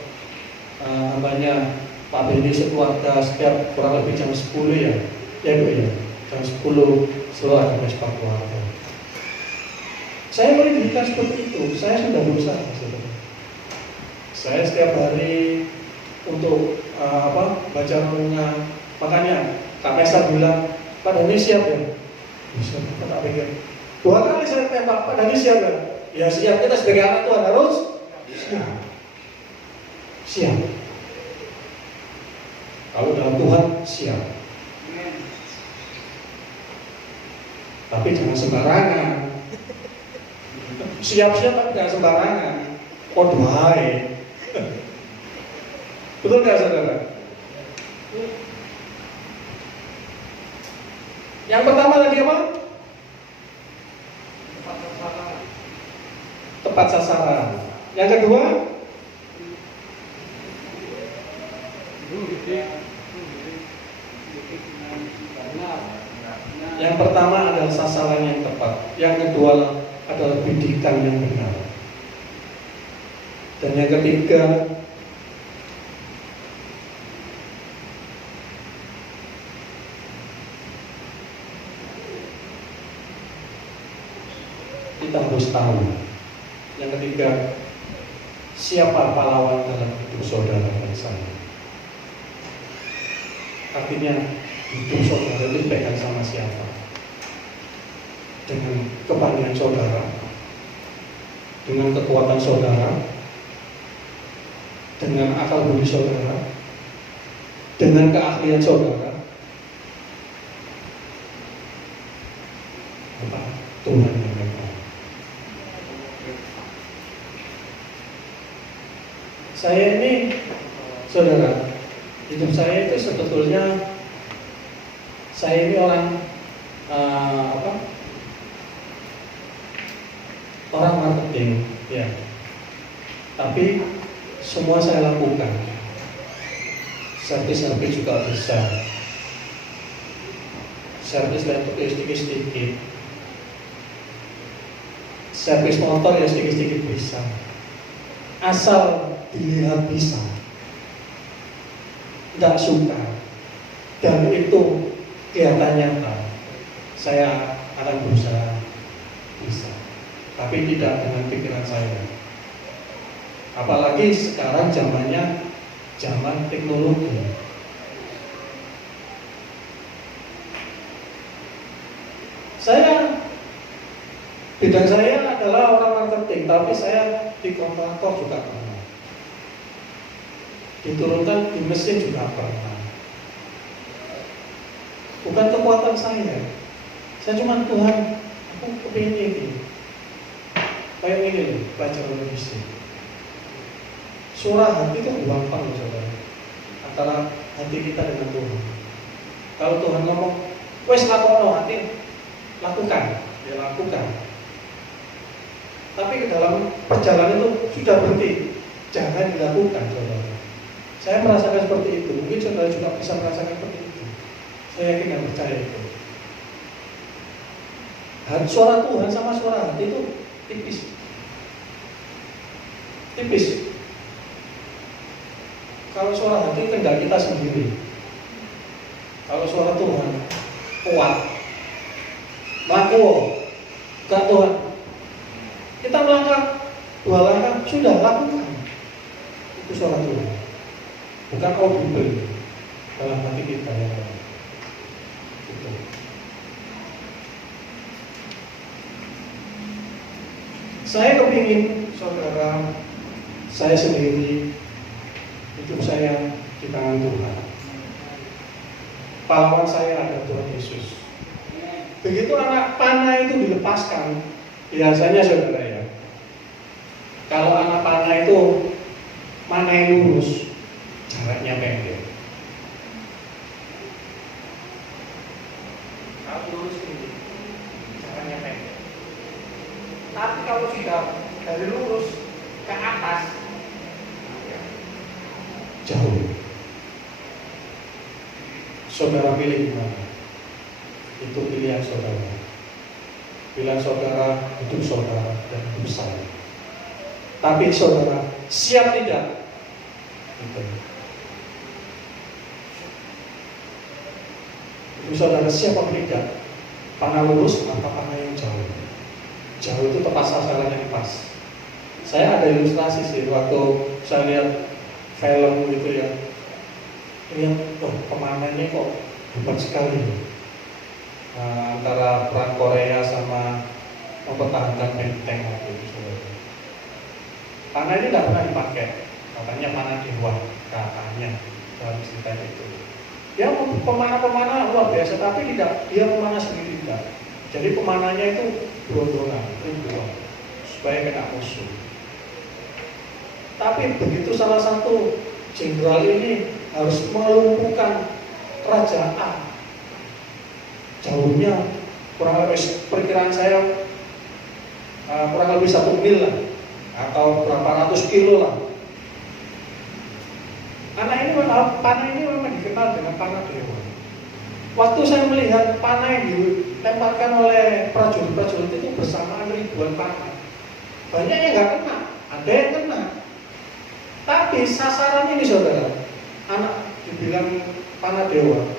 hambanya Pak Benny sekeluarga setiap kurang lebih jam 10 ya Bu ya, jam 10 selalu ada pesta keluarga. Saya boleh diberikan seperti itu, saya sudah berusaha saudara. Saya setiap hari untuk baca renungan, makanya Kak Mesa bilang, Pak Dani siap ya? Siap, tak pikir 2 kali saya tembak, Pak Dani siap ya? Ya siap, kita sebagai anak Tuhan harus siap. Kalau dalam Tuhan siap. Tapi jangan sembarangan. Siap-siap tapi jangan sembarangan. Kode baik. Betul nggak saudara? Yang pertama tadi apa? Tepat sasaran. Yang kedua? Yang pertama adalah sasaran yang tepat. Yang kedua adalah pendidikan yang benar. Dan yang ketiga, kita harus tahu. Yang ketiga, siapa pahlawan dalam hidup saudara dan saya. Artinya hidup saudara itu dipegang sama siapa? Dengan kepandaian saudara, dengan kekuatan saudara, dengan akal budi saudara, dengan keahlian saudara. Apa? Tuhan yang megang. Saya ini, saudara, hidup saya itu sebetulnya saya ini orang orang marketing, ya. Tapi semua saya lakukan. Servis juga bisa. Servis laptop ya sedikit-sedikit. Servis motor ya sedikit-sedikit bisa. Asal dilihat bisa. Tidak suka. Dan itu kelihatan nyata. Saya akan berusaha bisa. Tapi tidak dengan pikiran saya. Apalagi sekarang zamannya zaman teknologi. Bidang saya adalah orang marketing, tapi saya di kontraktor juga pernah. Diturunkan di mesin juga pernah. Bukan kekuatan saya. Saya cuma Tuhan, aku kepingin ini. Kayak ini loh, baca televisi. Surah hati itu gampang loh saudara. Antara hati kita dengan Tuhan. Kalau Tuhan ngomong, wes lakono hati, lakukan, dia lakukan. Tapi ke dalam perjalanan itu sudah berhenti, jangan dilakukan saudara. Saya merasakan seperti itu. Mungkin saudara juga bisa merasakan seperti itu. Saya yakin dan percaya itu. Suara Tuhan sama suara hati itu tipis. Tipis. Kalau suara hati kendali kita sendiri. Kalau suara Tuhan kuat. Laku, gak Tuhan. Kita melangkah 2 langkah sudah lakukan. Itu suara Tuhan. Bukan audible dalam hati kita ya. Gitu. Saya kepingin saudara, saya sendiri, hidup saya di tangan Tuhan. Pahlawan saya adalah Tuhan Yesus. Begitu anak panah itu dilepaskan, biasanya saudara ya, kalau anak panah itu mana yang lurus, jaraknya pendek. Kalau lurus ini, jaraknya pendek. Tapi kalau sudah dari lurus ke atas, jauh. Saudara pilih mana? Itu pilihan saudara. Pilihan saudara, hidup saudara, dan hidup saya. Tapi saudara siap tidak? Itu saudara siap atau tidak? Panah lurus atau panah yang jauh? Jauh itu tepat sasaran yang pas. Saya ada ilustrasi sih waktu saya lihat film gitu ya. Lihat, pemanahnya kok hebat sekali. Antara perang Korea sama mempertahankan benteng waktu itu. Panah ini tidak pernah dipakai, katanya panah dewa, katanya dalam cerita itu. Dia pemanah-pemanah luar biasa, tapi tidak dia pemanah sendiri tidak. Jadi pemanahnya itu berondongan, ribuan, supaya kena musuh. Tapi begitu salah satu jenderal ini harus melumpuhkan Raja A, jauhnya kurang lebih perkiraan saya kurang lebih 1 mil lah, atau berapa ratus kilo lah. Panah ini memang dikenal dengan panah dewa. Waktu saya melihat panah yang dilemparkan oleh prajurit-prajurit itu bersamaan ribuan panah. Banyak yang nggak kena, ada yang kena. Tapi sasaran ini saudara, anak dibilang panah dewa,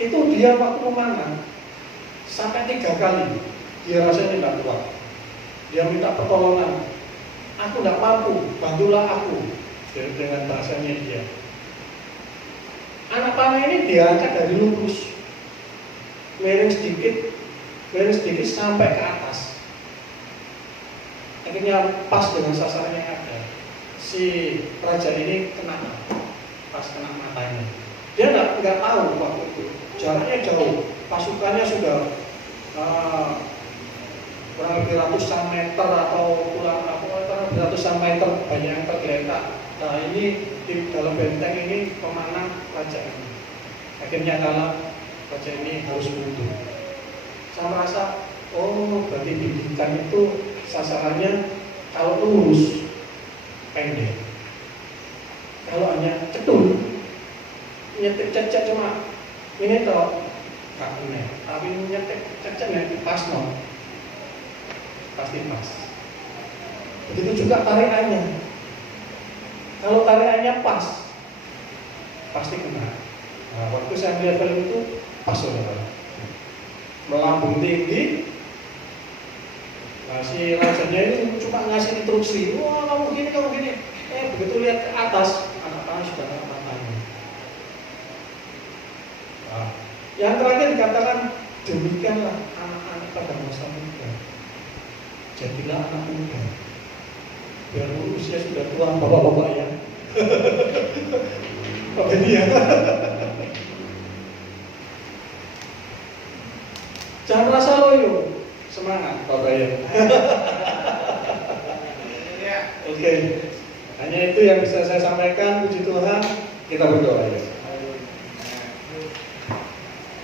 itu dia waktu memanah sampai 3 kali dia rasanya tidak kuat. Dia minta pertolongan. Aku tidak mampu, bantulah aku. Dengan bahasanya dia. Anak panah ini diangkat dari lurus, miring sedikit sampai ke atas. Akhirnya pas dengan sasaran yang ada. Si raja ini kena, pas kena matanya. Dia nggak tahu waktu itu. Jaraknya jauh, pasukannya sudah kurang lebih ratusan meter atau ratusan meter, banyak yang tergeletak. Nah ini di dalam benteng ini pemanah raja ini. Akhirnya kalah, raja ini harus mundur. Saya merasa, oh berarti didikan itu sasarannya kalau lurus pendek. Kalau hanya cetul, nyetik cecek cuma ini toh nggak benar. Tapi nyetik cecek yang pas no, pasti pas. Begitu juga tarikannya. Kalau tarikannya pas, pasti kena. Nah, waktu saya melihat film itu pas saudara, melambung tinggi. Nah, si rajanya itu cuma ngasih instruksi, wah kamu gini. Begitu lihat ke atas, anak panah sudah kena matanya. Nah, yang terakhir dikatakan demikianlah anak-anak pada masa muda. Jadilah anak muda. Biar usia sudah tua, bapak-bapak ya. Bapak dia. Jangan merasa loyo, semangat bapak ya. Oke, hanya itu yang bisa saya sampaikan. Puji Tuhan, kita berdoa ya.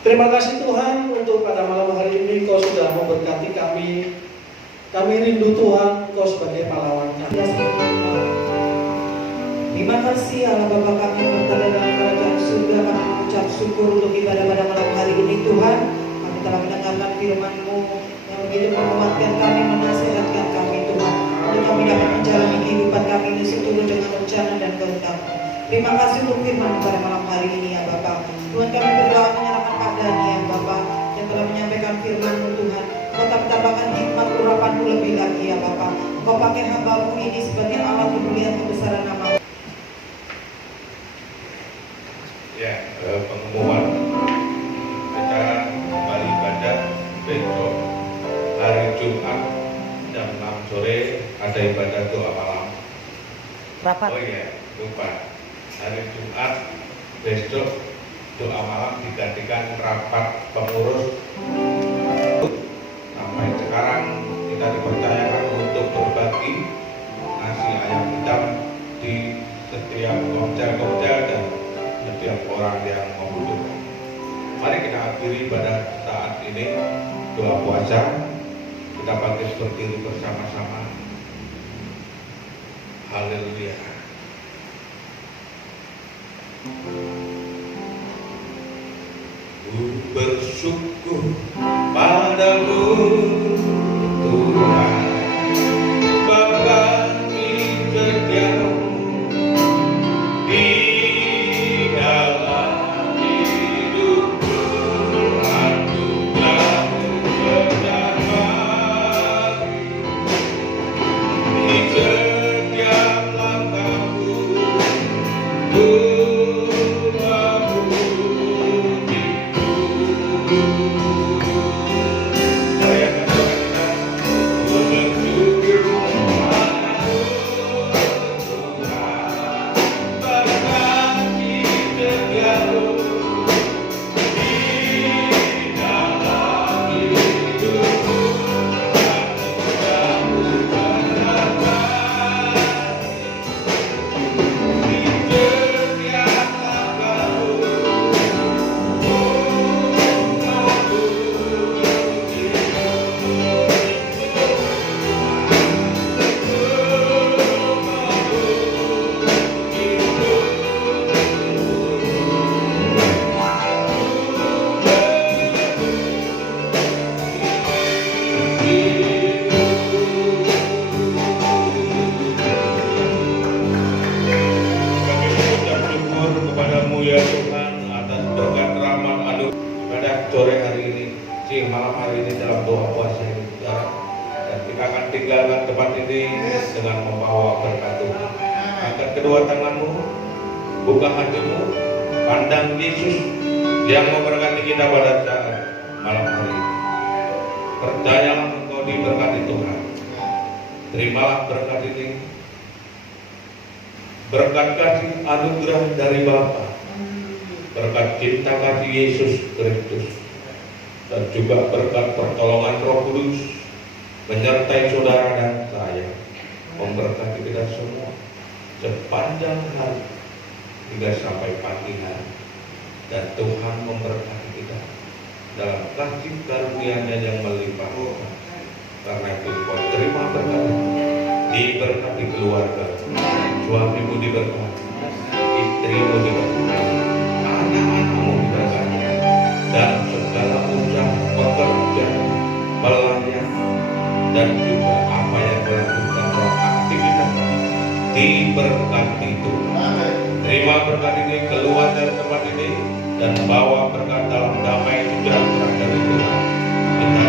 Terima kasih Tuhan untuk pada malam hari ini Kau sudah memberkati kami. Kami rindu Tuhan, Kau sebagai pahlawan kami. Terima kasih Allah Bapa kami yang berada dalam kerajaan surga. Kami mengucap syukur untuk ibadah pada malam hari ini Tuhan. Kami telah mendengarkan firman-Mu yang begitu menguatkan kami, menasihatkan kami Tuhan, untuk kami dapat menjalani kehidupan kami ini seturut dengan rencana dan kehendak-Mu. Terima kasih untuk firman pada malam hari ini ya Bapa. Tuhan kami berdoa menyerahkan keadaan ya Bapa yang telah menyampaikan firman-Mu Tuhan. Engkau tak tambahkan hikmat urapan-Mu lebih lagi ya Bapa. Engkau pakai hamba-Mu ini sebagai alat kemuliaan kebesaran nama. Ya, pengumuman acara kembali ibadah besok hari Jumat jam 6 sore ada ibadah doa malam. Rapat. Oh iya, lupa. Hari Jumat besok doa malam digantikan rapat pengurus. Sampai sekarang kita dipercayakan untuk berbagi nasi ayam hitam di setiap komsel-komsel dan setiap orang yang membutuhkan. Mari kita akhiri pada saat ini doa puasa. Kita bangkit berdiri bersama-sama. Haleluya. Ku bersyukur padamu Tuhan, Bapa sejati di dalam hidupku, anugerah-Mu bersama di setiap langkahku. Ku ya Tuhan atas berkat rahmat anugerah pada sore hari ini, siang malam hari ini dalam doa puasa ini Tuhan. Dan kita akan tinggalkan tempat ini dengan membawa berkat Tuhan. Angkat kedua tanganmu, buka hatimu, pandang Yesus yang memberkati kita pada saat malam hari ini. Percayalah engkau diberkati Tuhan. Terimalah berkat ini, berkat kasih anugerah dari Bapa, berkat cinta kasih Yesus Kristus, dan juga berkat pertolongan Roh Kudus menyertai saudara dan saya, memberkati kita semua sepanjang hari hingga sampai pagi hari. Dan Tuhan memberkati kita dalam kasih karunia-Nya yang melimpah. Karena itu kau terima berkat, diberkati keluarga, suamimu diberkati, istrimu diberkati, anak-anakmu diberkati, dan segala usaha pekerjaan, pelayan, dan juga apa yang dilakukan dalam aktivitas diberkati Tuhan. Terima berkat ini, keluar dari tempat ini, dan bawa berkat dalam damai sejahtera dari Tuhan. Kita